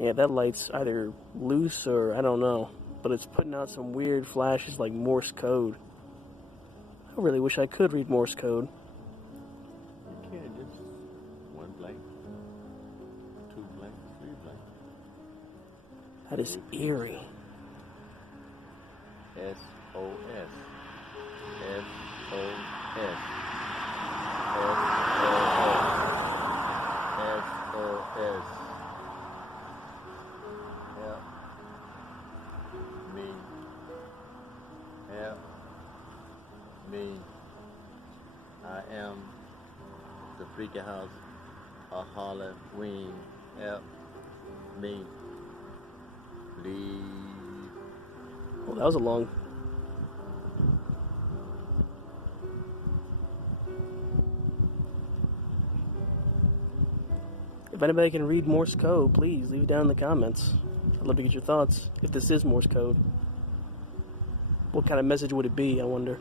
Yeah, that light's either loose or I don't know, but it's putting out some weird flashes like Morse code. I really wish I could read Morse code. You can't just one blank, two blank, three blank. That is eerie. SOS. SOS. SOS. Help me. Help me. I am the freaky house of Halloween. Help me. Please. Well, that was a long... If anybody can read Morse code, please leave it down in the comments. I'd love to get your thoughts. If this is Morse code, what kind of message would it be, I wonder?